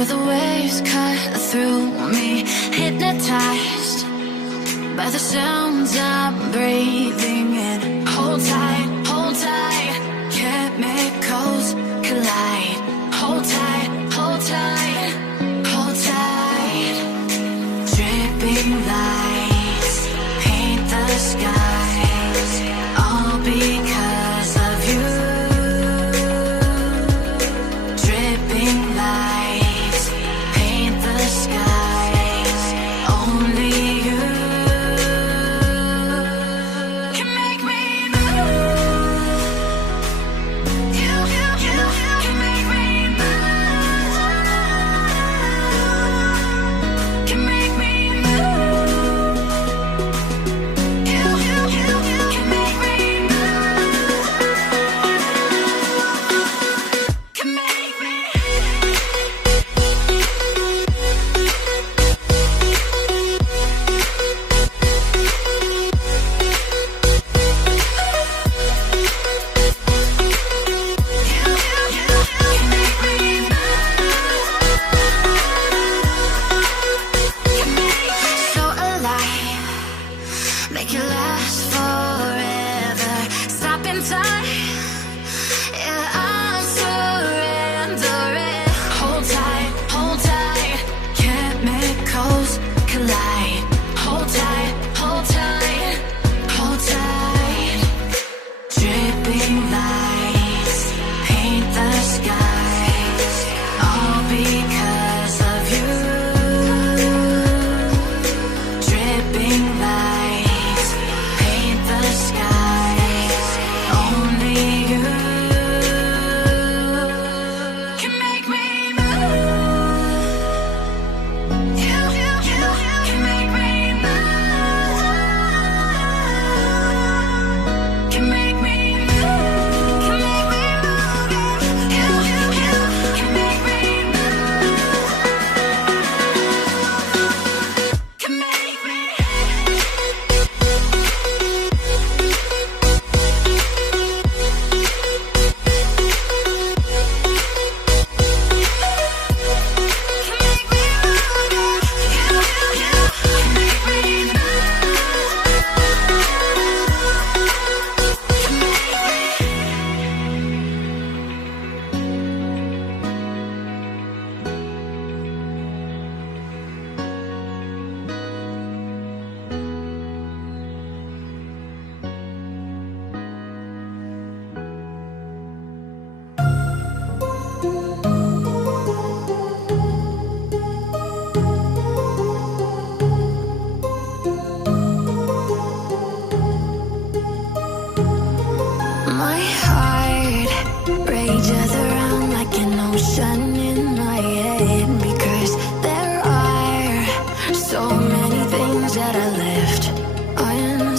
Feel the waves cut through me, hypnotized by the sounds I'm breathing in. Hold tight, chemicals collide. Hold tight, hold tight, hold tight. Dripping lights paint the skies, all because of you. Dripping lights paint the skies, only you can make me move. You can make me move. Can make me move. You can make me move. Can make me. So alive, make it last forever. Stop in time, yeah, I'm surrendering. Hold tight, chemicals collide. Hold tight, hold tight, hold tight. Dripping lights paint the skies, all because of you. Dripping lights paint the skies, only you can make me move. You can make me move. Can make me move. Can make me move. You can make me move. Can make me. My heart rages around like an ocean in my head, because there are so many things that I left undone.